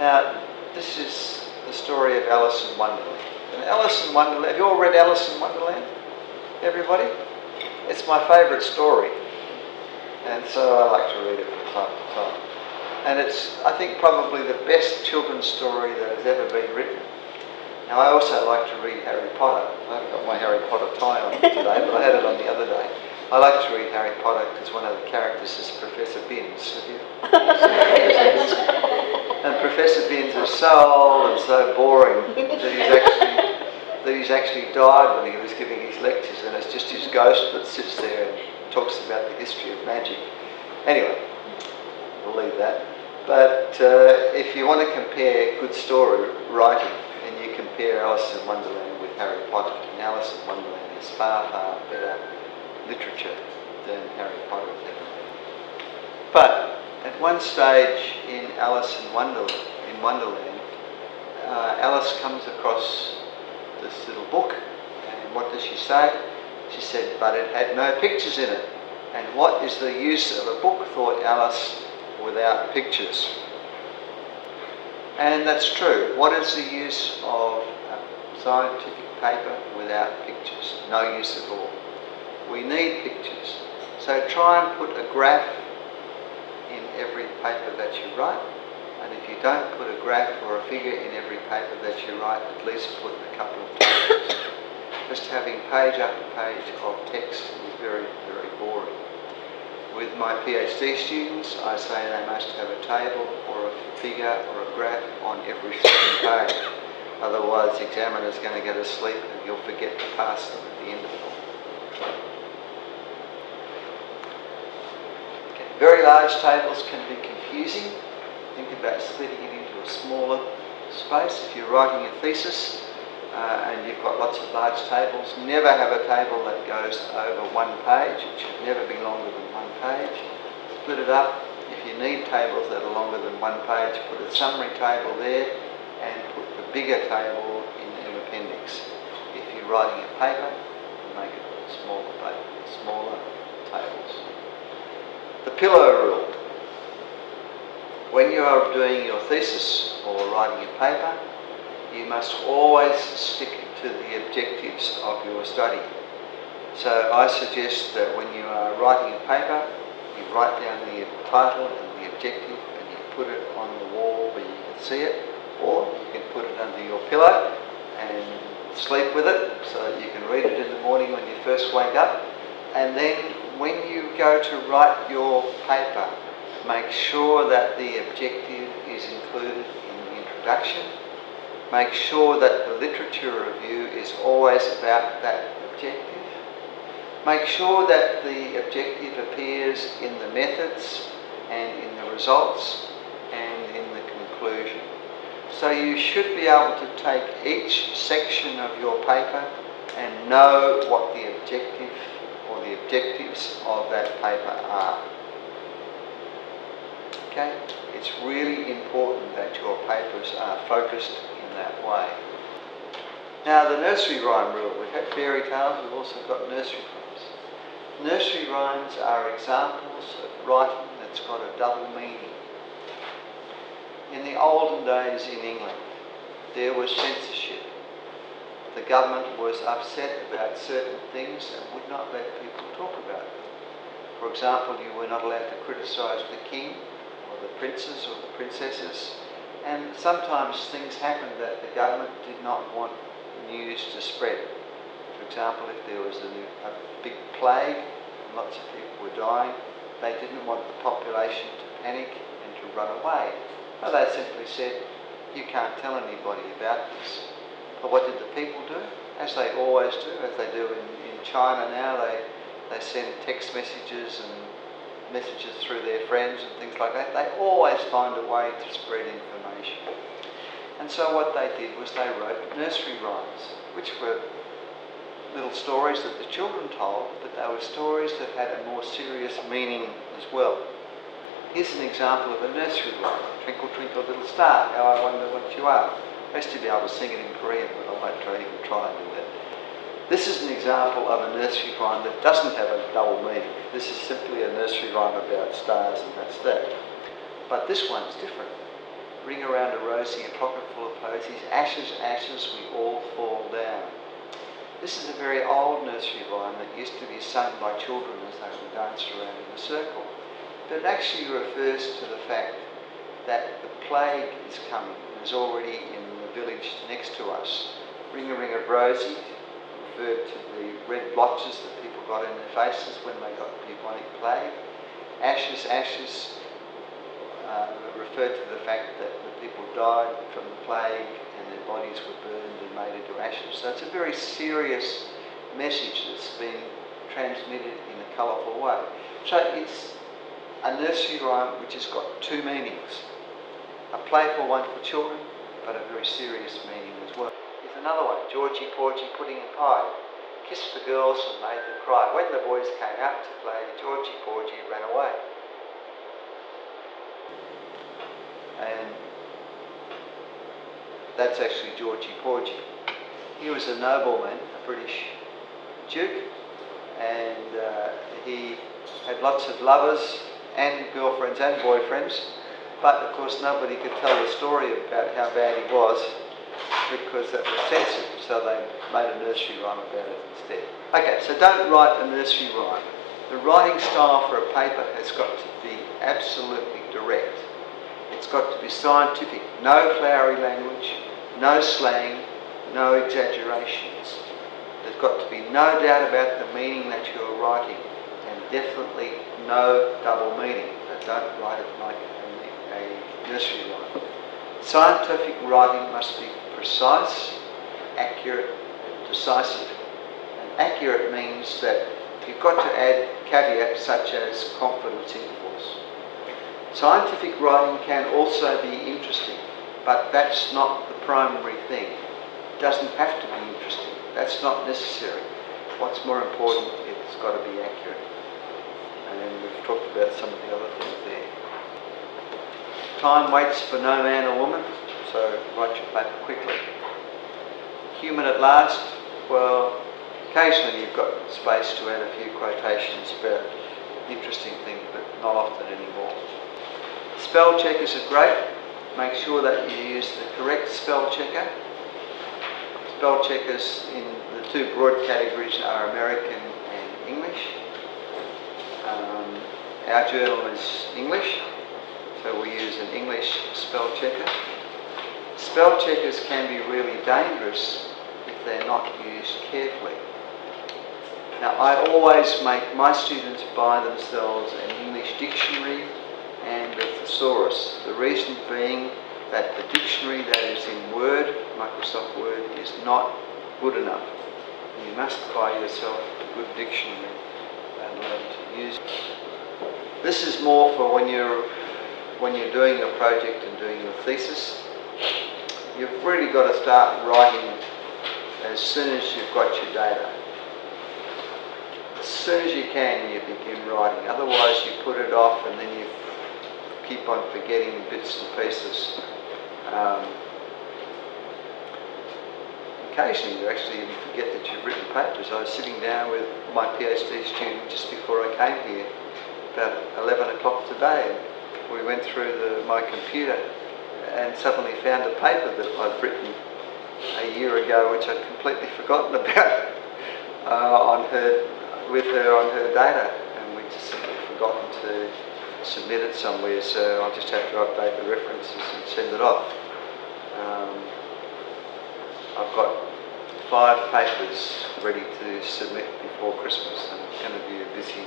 Now, this is the story of Alice in Wonderland. And Alice in Wonderland, have you all read Alice in Wonderland? Everybody? It's my favourite story. And so I like to read it from time to time. And it's, I think, probably the best children's story that has ever been written. Now, I also like to read Harry Potter. I haven't got my Harry Potter tie on today, but I had it on the other day. I like to read Harry Potter because one of the characters is Professor Binns. Have you? And Professor Binns is so old and so boring that he's actually died when he was giving his lectures, and it's just his ghost that sits there and talks about the history of magic. Anyway, we'll leave that. But if you want to compare good story writing, and you compare Alice in Wonderland with Harry Potter, and Alice in Wonderland is far, far better literature than Harry Potter has ever been. But at one stage in Alice in Wonderland, Alice comes across this little book, and what does she say? She said, but it had no pictures in it. And what is the use of a book, thought Alice, without pictures? And that's true. What is the use of scientific paper without pictures? No use at all. We need pictures. So try and put a graph in every paper that you write. And if you don't put a graph or a figure in every paper that you write, at least put a couple of tables. Just having page after page of text is very, very boring. With my PhD students, I say they must have a table or a figure or a graph on every second page. Otherwise, the examiner's going to go to sleep and you'll forget to pass them at the end of it all. Okay. Very large tables can be confusing. Think about splitting it into a smaller space. If you're writing a thesis and you've got lots of large tables, never have a table that goes over one page. It should never be longer than one page. Split it up. If you need tables that are longer than one page, put a summary table there and put the bigger table in an appendix. If you're writing a paper, make it smaller tables. The pillow rule. When you are doing your thesis or writing a paper, you must always stick to the objectives of your study. So I suggest that when you are writing a paper, you write down the title and the objective and you put it on the wall where you can see it, or you can put it under your pillow and sleep with it so that you can read it in the morning when you first wake up. And then when you go to write your paper, make sure that the objective is included in the introduction. Make sure that the literature review is always about that objective. Make sure that the objective appears in the methods and in the results and in the conclusion. So you should be able to take each section of your paper and know what the objective or the objectives of that paper are. Okay? It's really important that your papers are focused in that way. Now, the nursery rhyme rule. We've had fairy tales, we've also got nursery rhymes. Nursery rhymes are examples of writing that's got a double meaning. In the olden days in England, there was censorship. The government was upset about certain things and would not let people talk about them. For example, you were not allowed to criticise the king or the princes or the princesses, and sometimes things happened that the government did not want news to spread. For example, if there was a big plague and lots of people were dying, they didn't want the population to panic and to run away. Well, they simply said, you can't tell anybody about this. But what did the people do? As they always do, as they do in China now, they send text messages and messages through their friends and things like that. They always find a way to spread information. And so what they did was they wrote nursery rhymes, which were little stories that the children told, but they were stories that had a more serious meaning as well. Here's an example of a nursery rhyme. Twinkle, twinkle, little star, how I wonder what you are. I used to be able to sing it in Korean, but I won't even try and do that. This is an example of a nursery rhyme that doesn't have a double meaning. This is simply a nursery rhyme about stars and that's that. But this one's different. Ring, ring around a rosy, a pocket full of posies, ashes, ashes, we all fall down. This is a very old nursery rhyme that used to be sung by children as they would dance around in a circle. But it actually refers to the fact that the plague is coming and is already in the village next to us. Ring a ring of rosy referred to the red blotches that people got in their faces when they got the bubonic plague. Ashes, ashes referred to the fact that the people died from the plague and their bodies were burned and made into ashes. So it's a very serious message that's been transmitted in a colourful way. So it's a nursery rhyme which has got two meanings. A playful one for children, but a very serious meaning as well. Here's another one, Georgie, Porgy, pudding and pie. Kissed the girls and made them cry. When the boys came out to play, Georgie, Porgy ran away. And that's actually Georgie Porgy. He was a nobleman, a British duke, and he had lots of lovers and girlfriends and boyfriends, but of course nobody could tell the story about how bad he was because that was censored, so they made a nursery rhyme about it instead. Okay, so don't write a nursery rhyme. The writing style for a paper has got to be absolutely direct. It's got to be scientific, no flowery language, no slang, no exaggerations. There's got to be no doubt about the meaning that you're writing, and definitely no double meaning. So don't write it like a nursery rhyme. Scientific writing must be precise, accurate, and decisive. And accurate means that you've got to add caveats such as confidence intervals. Scientific writing can also be interesting, but that's not the primary thing. It doesn't have to be interesting. That's not necessary. What's more important, it's got to be accurate. And we've talked about some of the other things there. Time waits for no man or woman, so write your paper quickly. Human at last, well, occasionally you've got space to add a few quotations about interesting things, but not often anymore. Spell checkers are great. Make sure that you use the correct spell checker. Spell checkers in the two broad categories are American and English. Our journal is English, so we use an English spell checker. Spell checkers can be really dangerous if they're not used carefully. Now, I always make my students buy themselves an English dictionary and a thesaurus. The reason being that the dictionary that is in Word, Microsoft Word, is not good enough. You must buy yourself a good dictionary and learn to use it. This is more for when you're doing your project and doing your thesis. You've really got to start writing as soon as you've got your data. As soon as you can, you begin writing. Otherwise, you put it off and then you keep on forgetting bits and pieces. Occasionally, you actually even forget that you've written papers. I was sitting down with my PhD student just before I came here, about 11 o'clock today, and we went through my computer and suddenly found a paper that I'd written a year ago, which I'd completely forgotten about with her on her data, and we'd just simply forgotten to submit it somewhere, so I'll just have to update the references and send it off. I've got 5 papers ready to submit before Christmas, and it's going to be a busy